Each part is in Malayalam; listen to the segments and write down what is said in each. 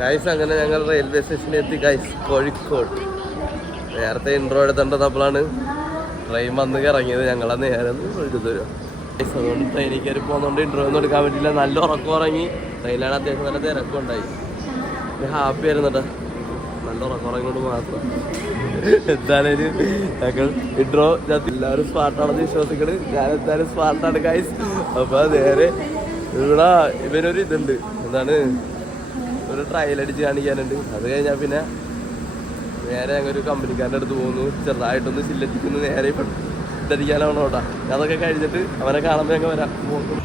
ഗൈസ് അങ്ങനെ ഞങ്ങൾ റെയിൽവേ സ്റ്റേഷനിൽ എത്തി ഗൈസ്, കോഴിക്കോട്. നേരത്തെ ഇൻട്രോ എടുത്തേണ്ടപ്പോഴാണ് ട്രെയിൻ വന്ന് ഇറങ്ങിയത്. ഞങ്ങളെ നേരെ തരും. അതുകൊണ്ട് ട്രെയിനിൽ കയറി പോകുന്നതുകൊണ്ട് ഇൻട്രോ ഒന്നും എടുക്കാൻ പറ്റില്ല. നല്ല ഉറക്കം ഉറങ്ങി. ട്രെയിനിലാണ് അത്യാവശ്യം നല്ല തിരക്കും ഉണ്ടായി. ഹാപ്പി ആയിരുന്നു കേട്ടോ, നല്ല ഉറക്കം ഉറങ്ങിക്കൊണ്ട് മാത്രം. എന്തായാലും ഞങ്ങൾ ഇൻട്രോ എല്ലാവരും സ്മാർട്ടാണെന്ന് വിശ്വസിക്കണ്. ഞാൻ എന്തായാലും സ്മാർട്ടാണ് ഗൈസ്. അപ്പൊ നേരെ ഇവിടെ ഇവനൊരു ഇതുണ്ട്, എന്താണ് ഒരു ട്രയൽ അടിച്ച് കാണിക്കാനുണ്ട്. അത് കഴിഞ്ഞാൽ പിന്നെ നേരെ ഞങ്ങൾ ഒരു കമ്പനിക്കാരൻ്റെ അടുത്ത് പോകുന്നു. ചെറുതായിട്ടൊന്ന് ചില്ലറ്റിക്കുന്നു. നേരെ ഇതടിക്കാനാവണം കേട്ടോ. അതൊക്കെ കഴിഞ്ഞിട്ട് അവനെ കാണുമ്പോൾ ഞങ്ങൾ വരാം പോകും.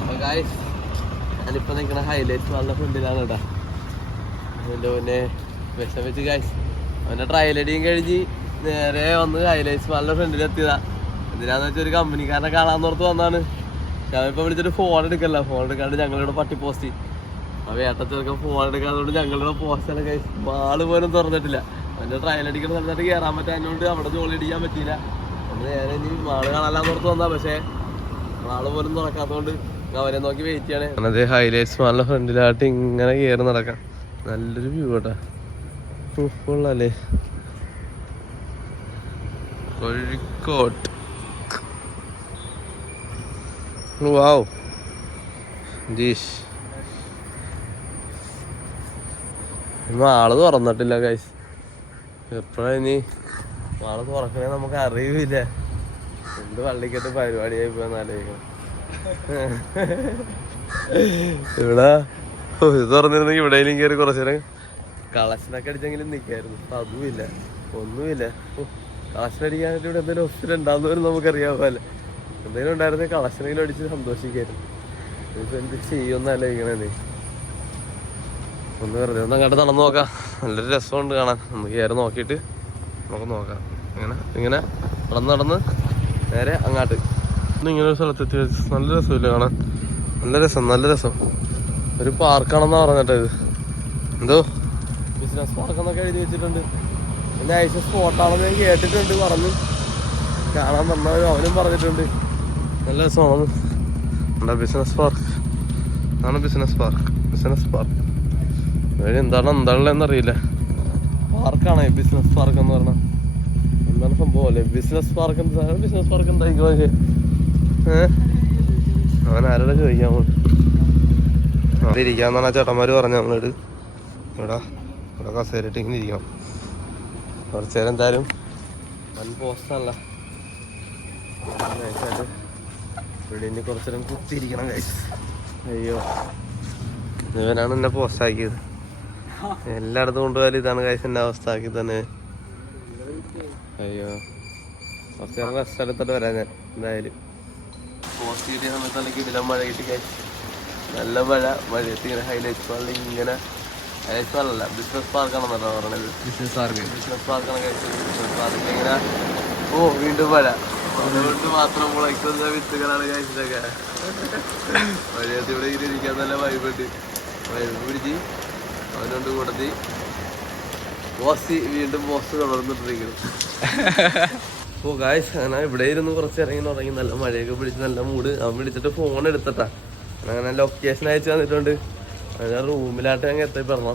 അപ്പോൾ ഗൈസ് ഞാനിപ്പോൾ നിൽക്കണ ഹൈലൈറ്റ്സ് വളരെ ഫ്രണ്ടിലാണ് കേട്ടോ. അതിൻ്റെ മുന്നേ വിഷം വെച്ച് ഗൈസ് അവൻ്റെ ട്രയൽ അടിയും കഴിഞ്ഞ് നേരെ വന്ന് ഹൈലൈറ്റ്സ് വളരെ ഫ്രണ്ടിലെത്തിയതാ. എന്തിനാന്ന് വെച്ചാൽ ഒരു കമ്പനിക്കാരനെ കാണാന്നോർത്ത് വന്നാണ്. ഞാൻ ഇപ്പോൾ വിളിച്ചിട്ട് ഫോൺ എടുക്കല്ല. ഫോൺ എടുക്കാണ്ട് ഞങ്ങളിവിടെ പട്ടി പോസ്റ്റ്. അപ്പോൾ ഏട്ടത്തിനൊക്കെ ഫോൺ എടുക്കാത്തതുകൊണ്ട് ഞങ്ങളുടെ പോസ്റ്റെല്ലാം കഴിച്ച് മാള് പോലും തുറന്നിട്ടില്ല. അവൻ്റെ ട്രയൽ അടിക്കുന്ന സ്ഥലത്തായിട്ട് കയറാൻ പറ്റാഞ്ഞോണ്ട് അവിടെ ജോലി അടിക്കാൻ പറ്റിയില്ല. നമ്മൾ നേരെ ഇനി മാള് കാണാനാന്നോർത്ത് വന്നാൽ പക്ഷേ മാള് പോലും തുറക്കാത്തതുകൊണ്ട് അവരെ നോക്കി വെയിറ്റ് ചെയ്യണേ. അത് ഹൈലൈറ്റ്സ് മാളിൻ്റെ ഫ്രണ്ടിലായിട്ട് ഇങ്ങനെ കയറി നടക്കാം. നല്ലൊരു വ്യൂ കേട്ടോ, കൊള്ളാല്ലേ. കോഴിക്കോട് വാവ് ജീഷ്. മാള് തുറന്നിട്ടില്ല ഗൈസ്. എപ്പോഴാണ് ഇനി മാള് തുറക്കണേ നമുക്ക് അറിയില്ല. എന്ത് വള്ളിക്കെട്ട് പരിപാടിയായി പോയെന്നാലോചിക്കണം. ഇവിടെ ഇത് തുറന്നിരുന്നെങ്കിൽ ഇവിടെയും കയറി കുറച്ചു നേരം കളക്ഷനൊക്കെ അടിച്ചെങ്കിലും നിൽക്കായിരുന്നു. അപ്പം അതുമില്ല, ഒന്നുമില്ല. കളക്ഷൻ അടിക്കാനായിട്ട് ഇവിടെ എന്തെങ്കിലും ഓഫീസിൽ ഉണ്ടാകുന്നവരും നമുക്കറിയാമല്ലോ. എന്തെങ്കിലും ഉണ്ടായിരുന്നെങ്കിൽ കളക്ഷനെങ്കിലും അടിച്ച് സന്തോഷിക്കായിരുന്നു. ഇതിപ്പോൾ എന്ത് ചെയ്യുമെന്നല്ല ഇങ്ങനെ ഒന്ന് വെറുതെ ഒന്ന് അങ്ങോട്ട് നടന്നു നോക്കാം. നല്ലൊരു രസമുണ്ട് കാണാൻ. നമുക്ക് കയറി നോക്കിയിട്ട് നമുക്ക് നോക്കാം. ഇങ്ങനെ നടന്ന് നേരെ അങ്ങോട്ട് ഇങ്ങനെ ഒരു സ്ഥലത്തെത്തി. നല്ല രസമില്ല കാണാൻ, നല്ല രസം. ഒരു പാർക്കാണെന്നാ പറഞ്ഞിട്ട് ഇത് എന്തോ ബിസിനസ് പാർക്കെന്നൊക്കെ എഴുതി വെച്ചിട്ടുണ്ട്. പിന്നെ ഐസ് സ്പോട്ടാണെന്ന് ഞാൻ കേട്ടിട്ടുണ്ട്, പറഞ്ഞു കാണാൻ വന്നവരും അവനും പറഞ്ഞിട്ടുണ്ട്. നല്ല രസമാണ്. എന്താ ബിസിനസ് പാർക്ക് ആണ്, ബിസിനസ് പാർക്ക് എന്താണെന്നറിയില്ല. പാർക്കാണ് ബിസിനസ് പാർക്ക് എന്ന് പറഞ്ഞാൽ. എന്താണ് സംഭവം അല്ലേ ബിസിനസ് പാർക്ക്? ബിസിനസ് പാർക്ക് എന്തായിരിക്കും? അവൻ ആരോടെ ചോദിക്കാൻ പോകും. അവിടെ ഇരിക്കാന്നാണ് ആ ചേട്ടന്മാര് പറഞ്ഞു. നമ്മളിത് ഇവിടെ കസേരയിട്ട് ഇങ്ങനെ ഇരിക്കണം കുറച്ചു നേരം. എന്തായാലും വൻ പോസ്റ്റാണല്ലോ. ഇവിടെ ഇനി കുറച്ചു നേരം കുത്തിയിരിക്കണം ഗൈസ്. അയ്യോ, ഇവനാണ് എന്നെ പോസ്റ്റാക്കിയത്. എല്ലായിടത്തും കൊണ്ടുപോയാലും ഇതാണ് ഗൈസ് എന്നെ അവസ്ഥ ആക്കി തന്നെ. അയ്യോ, കുറച്ചു നേരം റെസ്റ്റ് എടുത്തിട്ട് വരാം ഞാൻ. എന്തായാലും പോസ്റ്റ് കിട്ടിയ സമയത്താണെങ്കിൽ ഇതിലും മഴ കിട്ടി ഗൈസ്. നല്ല മഴയത്ത് ഇങ്ങനെ ഹൈലൈറ്റ്സ് പാർക്കിൽ ഇങ്ങനെ, ഹൈലൈറ്റ്സ് പാർക്കല്ല ബിസിനസ് പാർക്കാണെന്നല്ലോ പറഞ്ഞത്. ബിസിനസ് പാർക്കാണ് ഗൈസ്. ബിസിനസ് പാർക്കിൽ ഇങ്ങനെ വീണ്ടും മഴ. അതുകൊണ്ട് മാത്രം മുളയ്ക്കുന്ന വിത്തുകളാണ് കഴിച്ചതൊക്കെ. മഴയത്ത് ഇവിടെ ഇങ്ങനെ ഇരിക്കാൻ നല്ല വൈബുണ്ട്. വൈബ് പിടിച്ച് അവനോണ്ട് കൂടത്തി വീണ്ടും പോസ്റ്റ് തുടർന്നിട്ടിരിക്കുന്നു. അപ്പോൾ ഗായ്സ് അങ്ങനെ ഇവിടെ ഇരുന്ന് കുറച്ച് ഇറങ്ങി തുടങ്ങി. നല്ല മഴയൊക്കെ പിടിച്ച് നല്ല മൂഡ്. അവൻ പിടിച്ചിട്ട് ഫോൺ എടുത്തിട്ടാ അങ്ങനെ ലൊക്കേഷൻ അയച്ചു തന്നിട്ടുണ്ട്. അങ്ങനെ റൂമിലാട്ട് ഞങ്ങൾ എത്തി പറഞ്ഞു.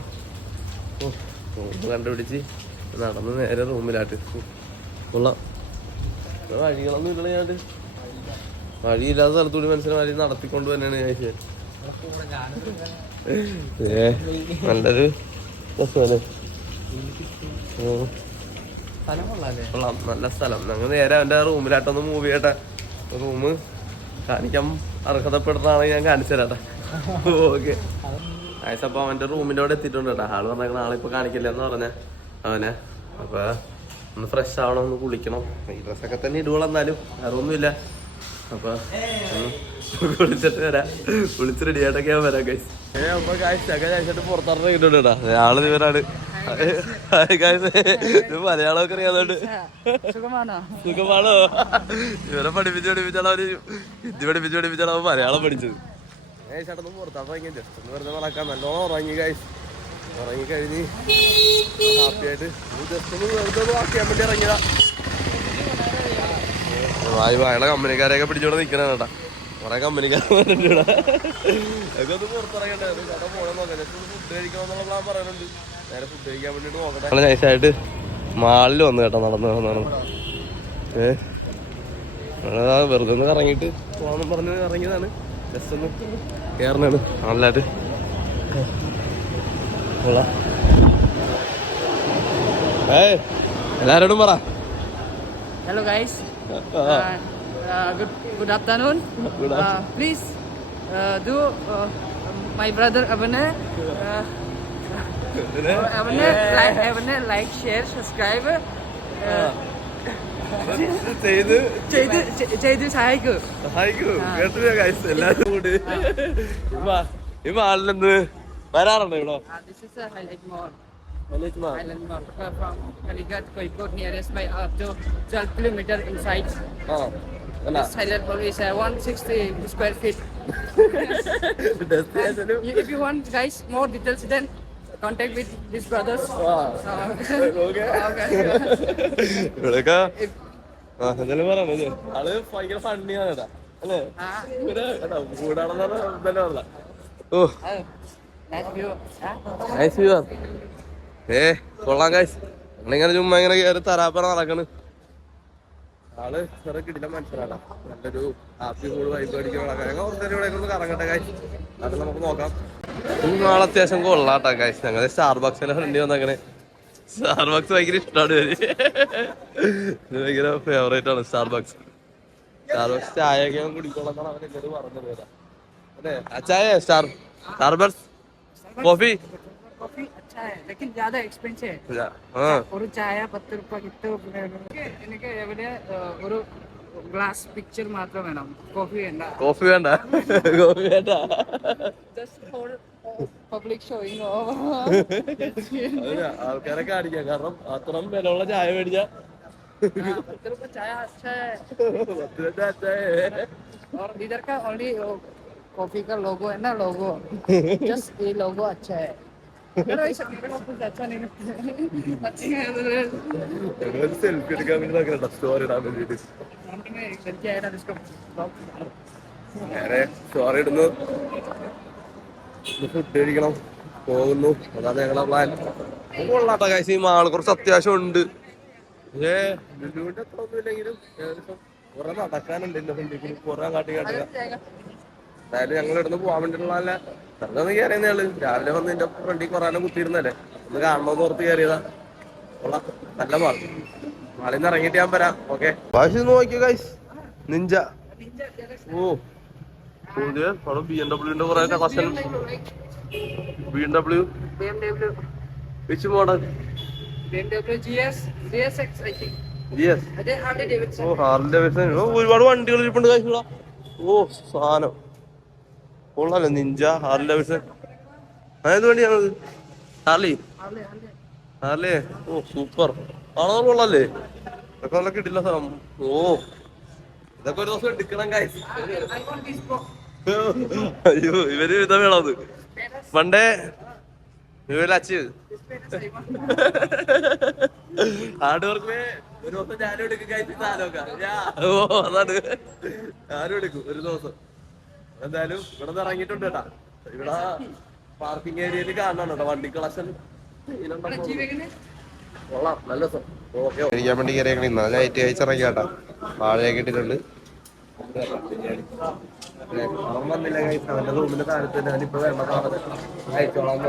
റൂം കണ്ടുപിടിച്ച് നടന്ന് നേരെ റൂമിലാട്ട്. കൊള്ളാം. വഴികളൊന്നും ഇല്ല. ഞാൻ വഴിയില്ലാത്ത സ്ഥലത്തൂടി മനസ്സിലായി വഴി നടത്തിക്കൊണ്ട് തന്നെയാണ് കഴിച്ചത്. നല്ലൊരു രസമല്ലേ. കൊള്ളാം, നല്ല സ്ഥലം. ഞങ്ങൾ നേരെ അവൻ്റെ റൂമിലായിട്ടൊന്ന് മൂവ് ചെയ്യട്ടെ. റൂം കാണിക്കാൻ അർഹതപ്പെടുന്നതാണ് ഞാൻ കാണിച്ചു തരാട്ടെ. ഓക്കെ ആയിസ്. അപ്പോൾ അവൻ്റെ റൂമിൻ്റെ അവിടെ എത്തിയിട്ടുണ്ട് കേട്ടോ. ആള് പറഞ്ഞാൽ നാളെ ഇപ്പോൾ കാണിക്കില്ലെന്ന് പറഞ്ഞ അവനെ. അപ്പോൾ ഒന്ന് ഫ്രഷ് ആവണം, ഒന്ന് കുളിക്കണം. ഈ ഡ്രസ്സൊക്കെ തന്നെ ഇടുവോളം, എന്നാലും വേറെ ഒന്നുമില്ല. അപ്പോൾ കുളിച്ചിട്ട് വരാം. കുളിച്ച് റെഡിയായിട്ടൊക്കെ ഞാൻ വരാം ഗൈസ്. അപ്പോൾ ഗൈസ് ഒക്കെ കഴിച്ചിട്ട് പുറത്തിറങ്ങിയിട്ടുണ്ട് കേട്ടോ. ആള് ഇവരാണ്. മലയാളമൊക്കെ അറിയാതുകൊണ്ട് സുഖമാണോ? ഇവരെ പഠിപ്പിച്ചാണ് അവര് ഹിന്ദി പഠിപ്പിച്ചാണ് അവൻ മലയാളം പഠിച്ചത്. ചേട്ടൊന്നും പുറത്താക്കി ജസ്റ്റ് ഒന്ന് വെറുതെ നടക്കാൻ. നല്ലോണം ഉറങ്ങി ഗൈസ്. ഉറങ്ങിക്കഴിഞ്ഞ് ഹാപ്പിയായിട്ട് ജസ്റ്റ് ഒന്ന് വെറുതെ ഒന്ന് വാക്ക് ചെയ്യാൻ വേണ്ടി ഇറങ്ങിയതാ. വായുവായുള്ള കമ്പനിക്കാരെയൊക്കെ പിടിച്ചോടെ നിൽക്കണ കേട്ടാ. കുറെ കമ്പനിക്കാരൊക്കെ ഒന്ന് പുറത്തിറങ്ങണ്ടേ കട പോകണം നോക്കാം ഫുഡ് കഴിക്കണമെന്നുള്ള പ്ലാൻ പറയുന്നുണ്ട് നേരെ ഫുഡ് കഴിക്കാൻ വേണ്ടിട്ട് നോക്കട്ടെ നൈസായിട്ട് മാളിൽ വന്നു കേട്ടോ നടന്നു വെറുതെ ഒന്ന് ഇറങ്ങിയിട്ട് പോകാമെന്ന് പറഞ്ഞ് ഇറങ്ങിയതാണ് ജസ്റ്റ് ഒന്ന് കയറണാണ് നല്ലതായിട്ട് എല്ലാരോടും പറ Hello guys, good afternoon. Please do my brother Abane like, share, subscribe. ചെയ്ത് സഹായിക്കൂ കേട്ടില്ല ഗൈസ് എല്ലാരും കൂടി ഈ മാളിലെന്ന് വരാറുണ്ടോ ഇവിടെ This is a highlight mall. Highland Mall from Calicut, Kozhikode, nearest by up to 12 kilometers inside. This Highland Mall is 160 square feet. If you want guys more details, then contact with these brothers. ഇവിടെയൊക്കെ എന്തായാലും പറയാ ആള് ഭയങ്കര ഫണ്ണിയാണ് കേട്ടാ അല്ലേ കൂടാണെന്നാണ് ഓ നൈസ് വ്യൂ കൊള്ളാം കാശ് ഞങ്ങളിങ്ങനെ ചുമ്മാ ഇങ്ങനെ കയറി തരാപ്പറ നടക്കണ് ആള് ചെറിയ കിടില മനസ്സിലാടാ നല്ലൊരു ഹാപ്പി കൂട് വൈബ് അടിക്കുന്ന ഞങ്ങൾ ഇവിടെ ഒന്ന് കറങ്ങട്ടെ കാശ് അത് നമുക്ക് നോക്കാം നാളെ അത്യാവശ്യം കൊള്ളാട്ടാ കാശ് ഞങ്ങൾ സ്റ്റാർബക്സിന്റെ ഫ്രണ്ടി വന്നങ്ങനെ സ്റ്റാർബക്സ് ഭയങ്കര ഇഷ്ടമാണ് ഇത് ഭയങ്കര ഫേവറേറ്റ് ആണ് സ്റ്റാർബക്സ് ചായ ഒക്കെ കുടിക്കോളാം അവരെല്ലാരും പറഞ്ഞത് വരാം അതെ ആ ചായ സ്റ്റാർബക്സ് कॉफी अच्छा है लेकिन ज्यादा एक्सपेंसिव है और चाय 10 രൂപ കിട്ടും എനിക്ക് എവിടെ ഒരു ഗ്ലാസ് പിക്ചർ മാത്രം വേണം കോഫി വേണ്ട just for public showing ആൾക്കാരെ കാണിക്കാം കാരണം അത്രയും വിലയുള്ള ചായ മേടിച്ച 10 रुपए चाय अच्छा है और इधर का ओनली कॉफी का लोगो है ना लोगो जस्ट ये लोगो अच्छा है कुछ अच्छा नहीं സെൽഫി എടുക്കാൻ വേണ്ടി നോക്കണ്ട സ്റ്റോറി ഇടാൻ വേണ്ടിട്ട് സ്റ്റോറി ഇടുന്നു ഫുഡ് കഴിക്കണം പോകുന്നു അതാണ് ഞങ്ങളെ പ്ലാൻ കൊള്ളാട്ട കാശ് ഈ മാള് കുറച്ച് അത്യാവശ്യം ഉണ്ട് പക്ഷേ ലുലുവിന്റെ അത്ര ഒന്നും ഇല്ലെങ്കിലും ഏകദേശം കുറെ നടക്കാനുണ്ട് എന്റെ ഫ്രണ്ടിൽ കുറെ കാട്ടി കാട്ടുക എന്തായാലും ഞങ്ങൾ ഇവിടുന്ന് പോകാൻ വേണ്ടിയിട്ടുള്ള വെറുതെ കയറിയെന്നേ ഉള്ളു രാവിലെ വന്ന് എന്റെ ഫ്രണ്ടിൽ കൊറേ കുത്തിയിരുന്നല്ലേ ഒന്ന് കാണണമെന്ന് ഓർത്ത് കയറിയതാ കൊള്ളാം നല്ല മാളിന്ന് ഇറങ്ങിയിട്ട് ഞാൻ വരാം ഓക്കെ നോക്കിയോ ഗൈസ് നിഞ്ച ഓ പുതിയ BMW കുറെ collection BMW which model BMW GSX I think GS ഓ ഹാർലി ഡേവിഡ്സൺ ഒരുപാട് വണ്ടികൾ ഇരിപ്പുണ്ട് ഗൈസ് ഓ സാധനം കൊള്ളാലോ നിഞ്ച ഹാർലി ഡേവിഡ്സൺ അതായത് വണ്ടിയാണത് ഹാർലി ഓ സൂപ്പർ ആണോ കൊള്ളാല്ലേ ഇതൊക്കെ നല്ല കിട്ടില്ല സ്ഥലം ഓ ഇതൊക്കെ ഒരു ദിവസം എടുക്കണം ഗൈസ് അയ്യോ ഇവര് ഇതാ വേണത് പണ്ടേ അച്ചീവ് ഹാർഡ് വർക്ക് ഒരു ദിവസം ഞാനും എടുക്കും ഗൈസ് ഓ അതാണ് ഞാനും എടുക്കും ഒരു ദിവസം എന്തായാലും ഇവിടെ നിന്ന് ഇറങ്ങിയിട്ടുണ്ട് കേട്ടാ ഇവിടെ പാർക്കിംഗ് ഏരിയയിൽ കാണണം കേട്ടോ വണ്ടി കളക്ഷൻ കൊള്ളാം നല്ല കഴിക്കാൻ വേണ്ടി കയറിയേക്കണ ഇന്നാ ലൈറ്റ് കഴിച്ചിറങ്ങി കേട്ടാ വാഴയൊക്കെ ഇട്ടിട്ടുണ്ട് അവൻ വന്നില്ല കഴിച്ച അവന്റെ റൂമിന്റെ താഴത്ത് ഞാനിപ്പോ വേണ്ട കഴിച്ചോളാം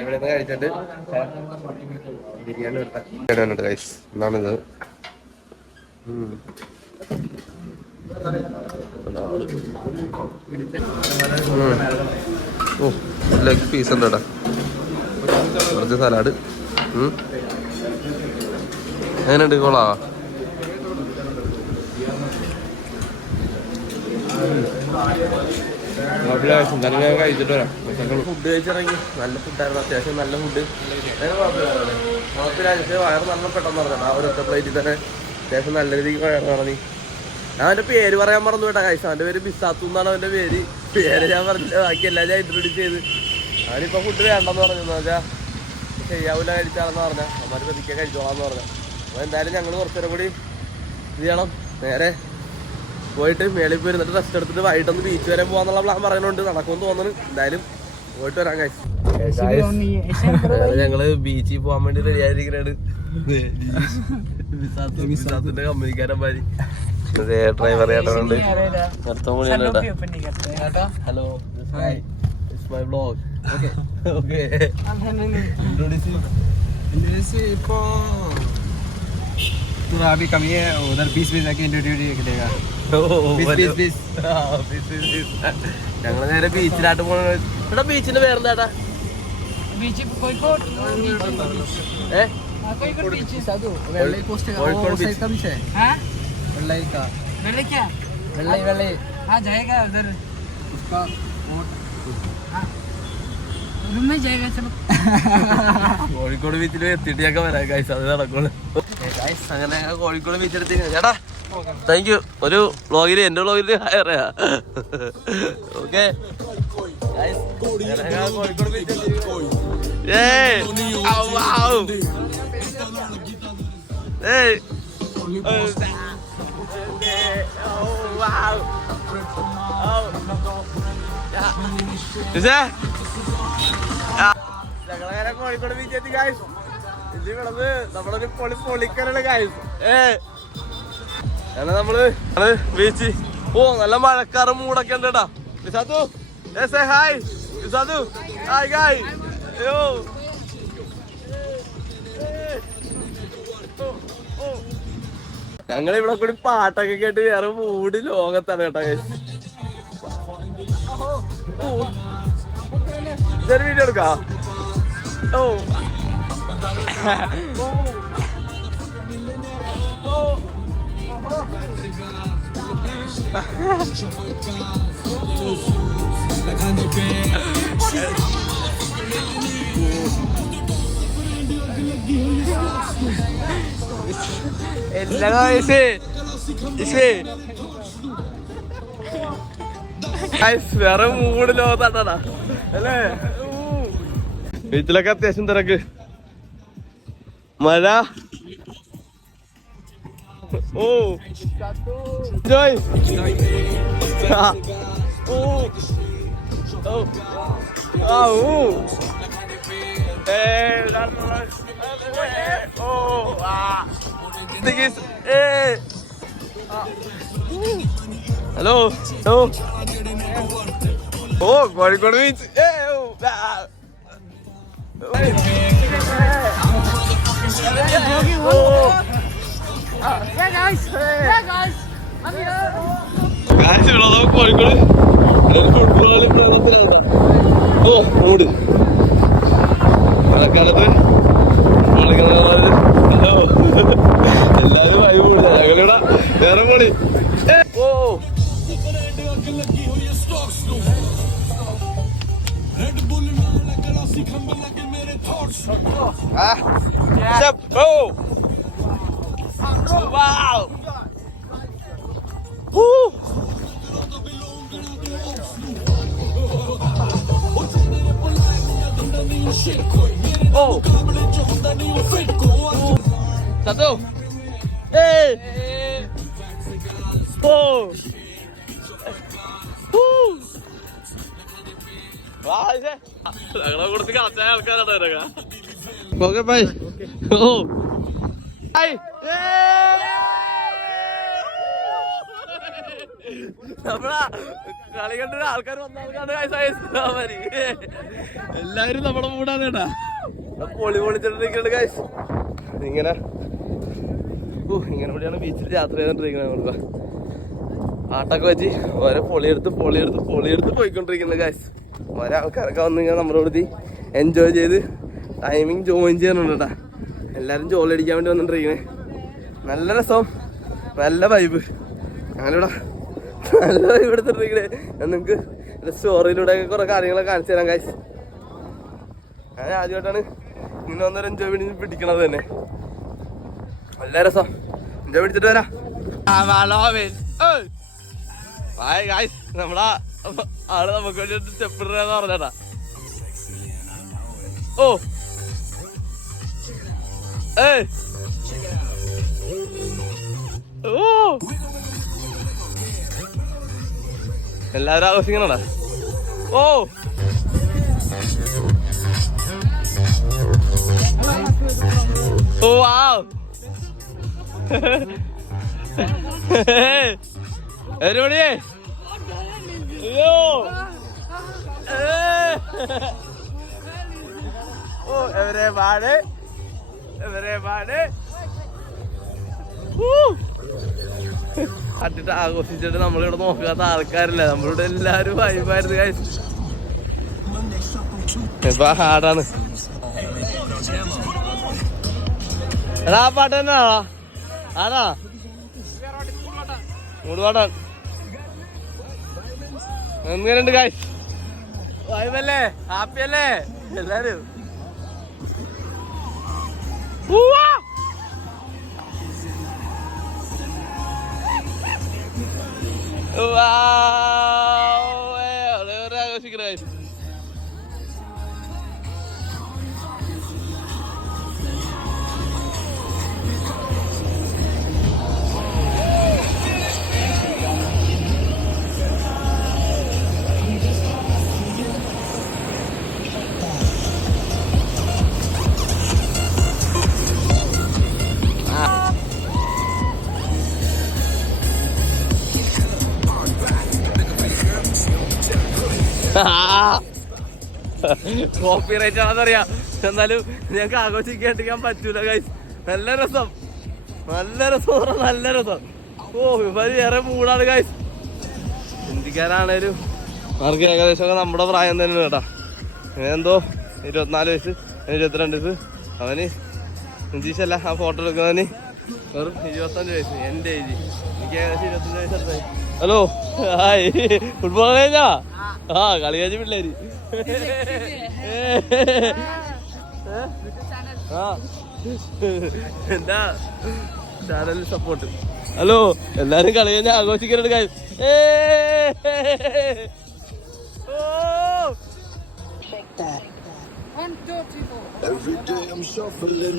ഇവിടെ കഴിച്ചിട്ട് ബിരിയാണി എടുത്തിട്ട് കഴിച്ച് എന്താണിത് ഓ ലെഗ് പീസ് ഉണ്ട് കേട്ടാ കുറച്ച് സലാഡ് എങ്ങനെയുണ്ട് കോളാ കഴിച്ചിട്ട് വരാം ഫുഡ് കഴിച്ചിറങ്ങി നല്ല ഫുഡായിരുന്നു അത്യാവശ്യം നല്ല ഫുഡ് കുഴപ്പമില്ല വയറ് നല്ല പെട്ടെന്ന് പറഞ്ഞാ ആ ഒരു ഒറ്റ പ്ലേറ്റിൽ തന്നെ അത്യാവശ്യം നല്ല രീതിക്ക് വയറ് പറഞ്ഞു ഞാൻ അവന്റെ പേര് പറയാൻ മറന്നു കേട്ടാ കഴിച്ച അവന്റെ പേര് ബിസാത്തു എന്നാണ് അവന്റെ പേര് ഞാൻ പറഞ്ഞില്ല ബാക്കി എല്ലാം ഞാൻ ഇൻട്രൊഡ്യൂസ് ചെയ്ത് അവനിപ്പോ ഫുഡ് വേണ്ടെന്ന് പറഞ്ഞു വെച്ചാൽ ശരിയാവില്ല കഴിച്ചാണെന്ന് പറഞ്ഞാൽ അമ്മമാര് പതിക്കെ കഴിച്ചോളാന്ന് പറഞ്ഞു അപ്പൊ എന്തായാലും ഞങ്ങൾ കുറച്ചുനേരം കൂടി ഇത് ചെയ്യണം നേരെ പോയിട്ട് മേളിൽ പോയി ഇരുന്നിട്ട് റെസ്റ്റ് എടുത്തിട്ട് വൈകിട്ടൊന്ന് ബീച്ച് വരെ പോകാന്നുള്ള പ്ലാൻ പറയുന്നുണ്ട്. നടക്കുമെന്ന് തോന്നുന്നു. എന്തായാലും പോയിട്ട് വരാം ഗൈസ്. ഞങ്ങള് ബീച്ചിൽ പോകാൻ വേണ്ടി റെഡി ആയിരിക്കണാണ്. വിസാത്തിന്റെ കമ്പനിക്കാരന്മാര് ഡ്രൈവർ ചേട്ടനുണ്ട്. Hello, it's my vlog. Okay echo थोड़ा अभी कमी है, उधर 20 जाके इंट्रोड्यूस करेगा. 20. ഞങ്ങള് നേരെ ബീച്ചിലായിട്ട് പോണ. ഇവിടെ ബീച്ചിന്റെ പേരെന്താട്ടാ? കോഴിക്കോട് ബീച്ച്. जाएगा उधर उसका കോഴിക്കോട് ബീച്ചിൽ എത്തിയിട്ടൊക്കെ വരാം ഗൈസ്. അത് നടക്കുള്ളൂ. അങ്ങനെ കോഴിക്കോട് ബീച്ചിലെത്തി. ചേട്ടാ താങ്ക് യു. ഒരു വ്ളോഗില് എന്റെ വ്ളോഗില് ഹായ് പറയാ. ഓക്കെ കോഴിക്കോട് ബീച്ചിൽ ഞങ്ങളങ്ങനെ കോഴിക്കോട് ബീച്ചെത്തി ഗൈസ്. ഇത് കിടന്ന് നമ്മളൊരു പൊളിക്കലാണ് ഗൈസ്. അങ്ങനെ നമ്മള് ബീച്ച്. ഓ നല്ല മഴക്കാറ് മൂടൊക്കെ ഉണ്ട് കേട്ടാ. നിസാദു ഹായ്. നിസാദു ഹായ് ഗായ്. അയ്യോ ഞങ്ങളിവിടെ കൂടി പാട്ടൊക്കെ കേട്ട് വേറെ മൂട് ലോകത്താണ് കേട്ടാ ഗൈസ്. ഇതൊരു വീഡിയോ എടുക്കാം. ഓ വേറെ മൂട് ലോകത്താട്ടാ അല്ലേ. ബീച്ചിലൊക്കെ അത്യാവശ്യം തിരക്ക്. മഴ. ഓ എൻജോയ്. ഹലോ ഓ കോഴിക്കോട് ബീച്ച്. കോഴിക്കോട് ഓ മൂട് മഴക്കാലത്ത് എല്ലാരും വൈ കൂടുക. ഞങ്ങളിവിടെ വേറെ പൊളി. ഓ wow. Oh. Satu. Hey. Oh. ഞങ്ങളെ കൊടുത്ത് കളച്ചായ ആൾക്കാരാണ് ഇവരൊക്കെ. Okay bye. ഓ നമ്മളാ കളി കണ്ട ആൾക്കാർ വന്ന എല്ലാവരും നമ്മുടെ മൂടാണ് കേട്ടാ. പൊളി പൊളിച്ചിട്ടിരിക്കുന്നുണ്ട് ഗൈസ്. ഇങ്ങനെ കൂടിയാണ് ബീച്ചിൽ യാത്ര ചെയ്തോണ്ടിരിക്കുന്നത്. നമ്മളിപ്പോ ആട്ടൊക്കെ വെച്ച് ഓരോ പൊളിയെടുത്ത് പോയിക്കൊണ്ടിരിക്കുന്നത് ഗൈസ്. ഓരോ ആൾക്കാരൊക്കെ വന്ന് ഇങ്ങനെ നമ്മളോട് എൻജോയ് ചെയ്ത് ടൈമിങ് ജോയിൻ ചെയ്യുന്നുണ്ട് കേട്ടാ. എല്ലാവരും ജോലി അടിക്കാൻ വേണ്ടി വന്നിട്ടിരിക്കണേ. നല്ല രസം, നല്ല വൈബ്. ഞങ്ങളിവിടെ നല്ല വൈബ് എടുത്തിട്ടിരിക്കണേ. ഞാൻ നിങ്ങൾക്ക് സ്റ്റോറിയിലൂടെ കുറെ കാര്യങ്ങളൊക്കെ കാണിച്ചു തരാം ഗൈസ്. ഞാൻ ആദ്യമായിട്ടാണ് ഇങ്ങനെ വന്നൊരു എൻജോയ് വേണ്ടി പിടിക്കണത് തന്നെ. നല്ല രസം. എൻജോയ് പിടിച്ചിട്ട് വരാം. നമ്മളാ ആള് നമുക്ക് വേണ്ടി സ്റ്റെപ്പ് ഇടുന്ന പറഞ്ഞാ. ഓ എല്ലാവരും ആഘോഷിക്കണടാ. ഓ ഓ വാവ്. എവരിബഡിയേ അയ്യോ ഓ എവരിബഡി കണ്ടിട്ട് ആഘോഷിച്ചിട്ട് നമ്മളിവിടെ നോക്കാത്ത ആൾക്കാരില്ല. നമ്മളിവിടെ എല്ലാരും വൈബായിരുന്നു guys. ഇപ്പൊ ഹാർഡാണ്. എടാ ആ പാട്ട് തന്നെ ആടാ മൂടുപാട്ടാൻ എങ്ങനെയുണ്ട് ഗൈസ്? വൈബല്ലേ? ഹാപ്പി അല്ലേ എല്ലാരും? ആഘോഷിക്കണ ഗൈസ്. കോപ്പി റൈറ്റ് ആണെന്നറിയാം, എന്നാലും ഞങ്ങൾക്ക് ആഘോഷിക്കാണ്ടിരിക്കാൻ പറ്റൂല ഗൈസ്. നല്ല രസം. ഓ ഇവര് വേറെ മൂടാണ് ഗൈസ്. ഹിന്ദിക്കാരാണേലും അവർക്ക് ഏകദേശം നമ്മുടെ പ്രായം തന്നെ കേട്ടാ. എന്തോ 24 വയസ്സ് 22 വയസ്സ്. അവന് ഇംഗ്ലീഷല്ല, ആ ഫോട്ടോ എടുക്കുന്നവന് വെറും 25 വയസ്സ്. എന്റെ ഏജ് എനിക്ക് ഏകദേശം 25 വയസ്സായി. Hello hi. ഫുട്ബോൾ കഴിഞ്ഞാ? ആ കളി കഴിഞ്ഞ പിള്ളേര്. ആ എന്താ ചാനലിൽ സപ്പോർട്ട്. ഹലോ എല്ലാരും കളി കഴിഞ്ഞ ആഘോഷിക്കരുത് കാര്യം. Every day I'm shuffling.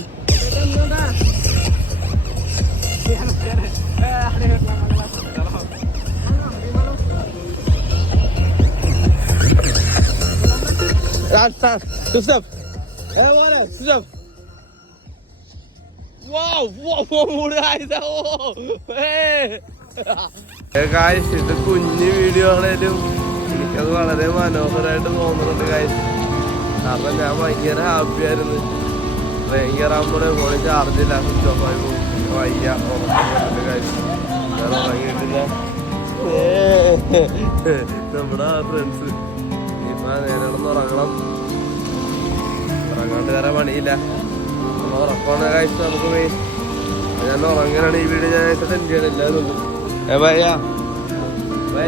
Stop. Hey, what is stop? Wow, mood guys. Oh, hey. Guys, ഇത് കുഞ്ഞു വീഡിയോ ആണേലും എനിക്കത് വളരെ മനോഹരമായിട്ട് തോന്നുന്നുണ്ട് ഗൈസ്. കാരണം ഞാൻ ഭയങ്കര ഹാപ്പി ആയിരുന്നു. ട്രെയിൻ കയറാകുമ്പോഴേ ഫോണിൽ ചാർജില്ല, സ്വിച്ച് ഓഫ് ആയി പോകും. വയ്യ ഉറങ്ങിയിട്ടുണ്ട് ഗൈസ്. ഞാൻ ഉറങ്ങിയിട്ടില്ല. നമ്മുടെ ഫ്രണ്ട്സ് ഇപ്പൊ നേരെ ഒന്ന് ഉറങ്ങണം. ഉറങ്ങാണ്ട് വേറെ പണിയില്ല. നമ്മൾ ഉറക്കമാണ് ഗൈസ് നമുക്ക് മെയിൻ. ഞാൻ ഉറങ്ങാനാണ് ഈ വീഡിയോ ഞാൻ സെൻഡ് ചെയ്യണം എല്ലാവരും. ബൈ.